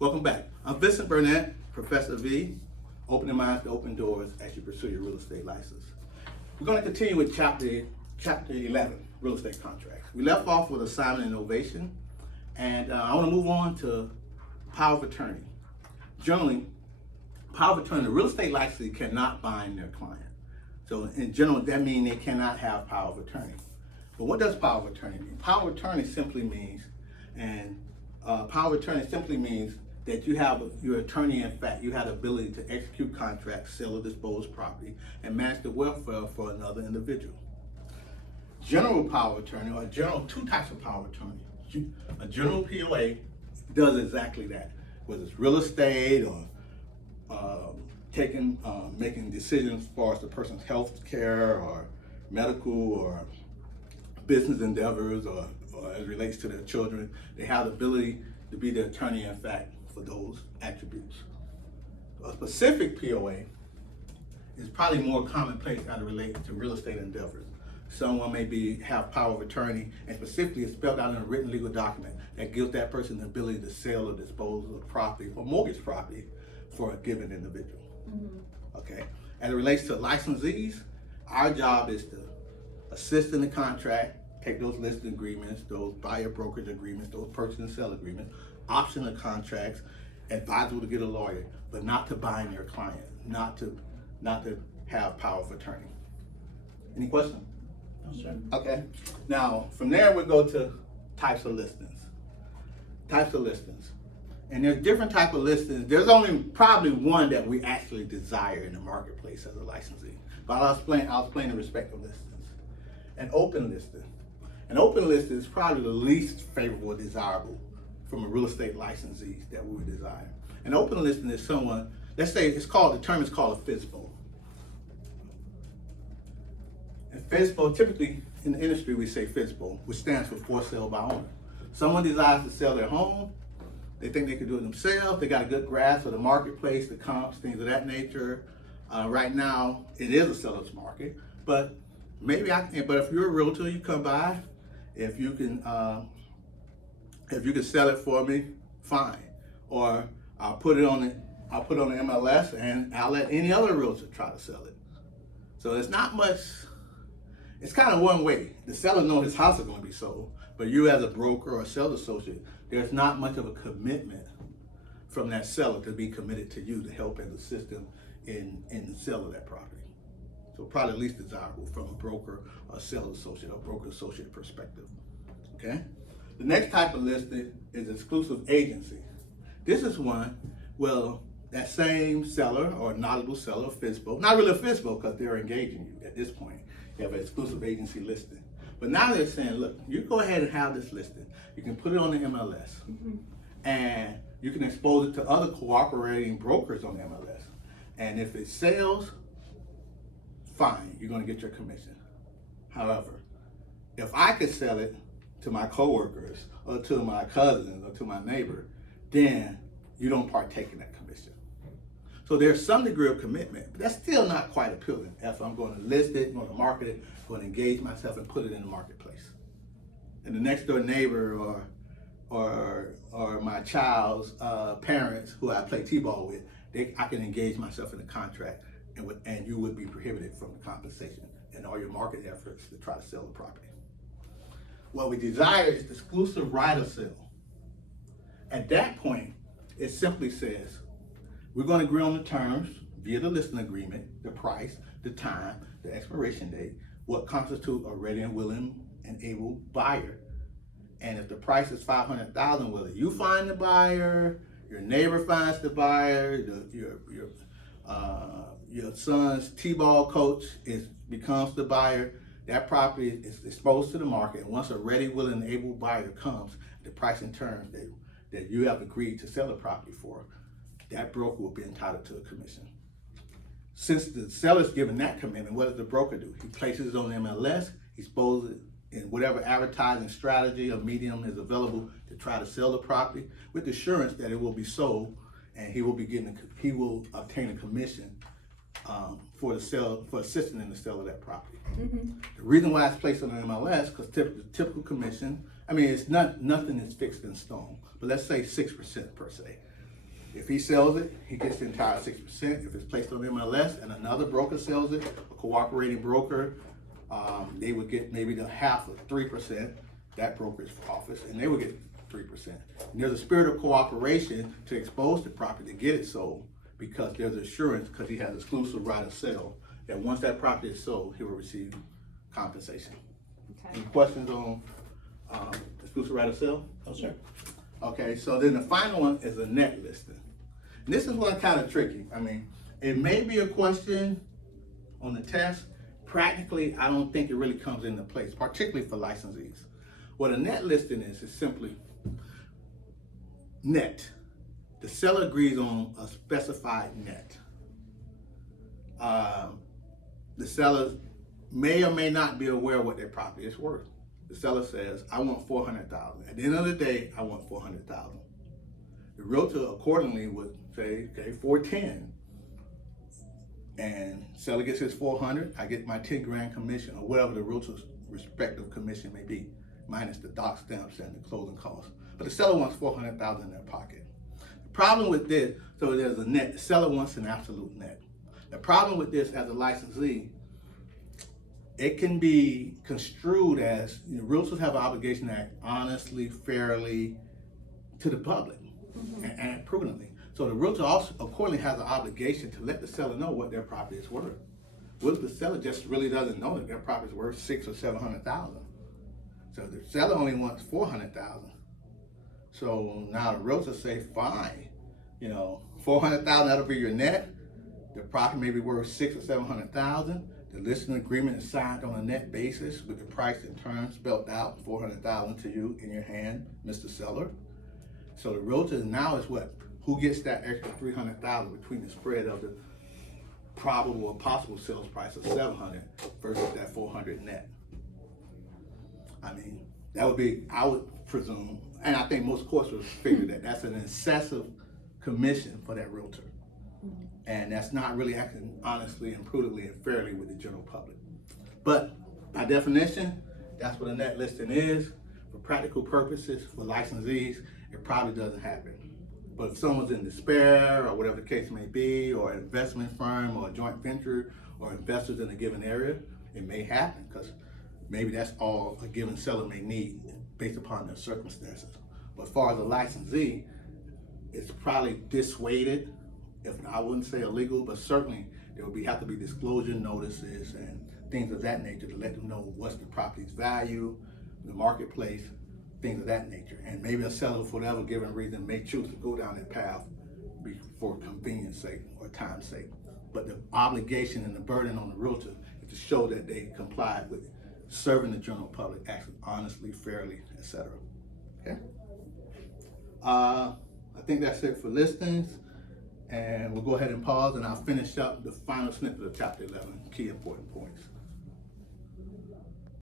Welcome back. I'm Vincent Burnett, Professor V, opening minds to open doors as you pursue your real estate license. We're going to continue with chapter 11, real estate contracts. We left off with assignment and novation, and I want to move on to power of attorney. Generally, power of attorney, the real estate licensee cannot bind their client. So in general, that means they cannot have power of attorney. But what does power of attorney mean? Power of attorney simply means, that you have your attorney, in fact, you have the ability to execute contracts, sell or dispose property, and manage the welfare for another individual. General power of attorney, or two types of power of attorney. A general POA does exactly that, whether it's real estate or making decisions as far as the person's health care or medical or business endeavors or as it relates to their children. They have the ability to be the attorney, in fact, for those attributes. A specific POA is probably more commonplace as it relates to real estate endeavors. Someone may have power of attorney, and specifically it's spelled out in a written legal document that gives that person the ability to sell or dispose of property or mortgage property for a given individual. Okay. As it relates to licensees, our job is to assist in the contract, take those listing agreements, those buyer brokerage agreements, those purchase and sell agreements, option the contracts, advisable to get a lawyer, but not to bind your client, not to have power of attorney. Any questions? No, sir. Okay. Now, from there we'll go to types of listings. Types of listings. And there's different types of listings. There's only probably one that we actually desire in the marketplace as a licensee. But I'll explain the respective listings. An open listing. An open listing is probably the least favorable or desirable from a real estate licensee that we would desire. An open listing is someone, let's say the term is called a FSBO. And FSBO, typically in the industry we say FSBO, which stands for sale by owner. Someone desires to sell their home, they think they can do it themselves, they got a good grasp of the marketplace, the comps, things of that nature. Right now, it is a seller's market, but if you're a realtor, you come by, if you can sell it for me, fine. Or I'll put it on the MLS and I'll let any other realtor try to sell it. So it's not much, it's kind of one way. The seller knows his house is going to be sold, but you as a broker or a sales associate, there's not much of a commitment from that seller to be committed to you to help and assist them in the sale of that property. So probably least desirable from a broker or sales associate or broker associate perspective. Okay? The next type of listing is exclusive agency. This is one, that same seller or knowledgeable seller, FSBO, not really a FSBO because they're engaging you at this point. You have an exclusive agency listing. But now they're saying, look, you go ahead and have this listing. You can put it on the MLS and you can expose it to other cooperating brokers on the MLS. And if it sells, fine, you're going to get your commission. However, if I could sell it to my coworkers or to my cousins or to my neighbor, then you don't partake in that commission. So there's some degree of commitment, but that's still not quite appealing. If I'm going to list it, going to market it, going to engage myself and put it in the marketplace. And the next door neighbor or my child's parents who I play t-ball with, I can engage myself in a contract and you would be prohibited from the compensation and all your market efforts to try to sell the property. What we desire is the exclusive right of sale. At that point, it simply says, we're going to agree on the terms via the listing agreement, the price, the time, the expiration date, what constitutes a ready and willing and able buyer. And if the price is $500,000, whether you find the buyer, your neighbor finds the buyer, your son's t-ball coach becomes the buyer, that property is exposed to the market. And once a ready, willing, and able buyer comes, the price and terms that you have agreed to sell the property for, that broker will be entitled to a commission. Since the seller's given that commitment, what does the broker do? He places it on the MLS, he exposes it in whatever advertising strategy or medium is available to try to sell the property with the assurance that it will be sold and he will obtain a commission for assisting in the sale of that property. The reason why it's placed on the MLS, because the typical commission, nothing is fixed in stone, but let's say 6% per se. If he sells it, he gets the entire 6%. If it's placed on MLS and another broker sells it, a cooperating broker, they would get maybe the half of 3%, that brokerage office, and they would get 3%. And there's a spirit of cooperation to expose the property to get it sold, because there's assurance, because he has exclusive right of sale, that once that property is sold, he will receive compensation. Okay. Any questions on exclusive right of sale? No, sir. Okay, so then the final one is a net listing. And this is one kind of tricky. I mean, it may be a question on the test. Practically, I don't think it really comes into place, particularly for licensees. What a net listing is simply net. The seller agrees on a specified net. The seller may or may not be aware of what their property is worth. The seller says, I want $400,000. At the end of the day, I want $400,000. The realtor accordingly would say, okay, $410,000. And seller gets his $400,000, I get my 10 grand commission, or whatever the realtor's respective commission may be, minus the dock stamps and the closing costs. But the seller wants $400,000 in their pocket. The problem with this, so there's a net, the seller wants an absolute net. The problem with this as a licensee, it can be construed as, realtors have an obligation to act honestly, fairly to the public, and prudently. So the realtor also accordingly has an obligation to let the seller know what their property is worth. What if the seller just really doesn't know that their property is worth $600,000 or $700,000? So the seller only wants $400,000. So now the realtor say, fine, $400,000, that'll be your net. The property may be worth $600,000 or $700,000. The listing agreement is signed on a net basis with the price and terms spelled out, $400,000 to you in your hand, Mr. Seller. So the realtor now is what? Who gets that extra $300,000 between the spread of the probable or possible sales price of $700,000 versus that $400,000 net? I mean, that would be, I would presume, and I think most courts would figure that that's an excessive commission for that realtor. And that's not really acting honestly and prudently and fairly with the general public. But by definition, that's what a net listing is. For practical purposes, for licensees, it probably doesn't happen. But if someone's in despair, or whatever the case may be, or an investment firm, or a joint venture, or investors in a given area, it may happen, because maybe that's all a given seller may need based upon their circumstances. But as far as a licensee, it's probably dissuaded, if I wouldn't say illegal, but certainly there would have to be disclosure notices and things of that nature to let them know what's the property's value, the marketplace, things of that nature. And maybe a seller, for whatever given reason, may choose to go down that path for convenience sake or time's sake. But the obligation and the burden on the realtor is to show that they complied with serving the general public, acting honestly, fairly, etc. Okay. I think that's it for listings. And we'll go ahead and pause, and I'll finish up the final snippet of chapter 11, key important points.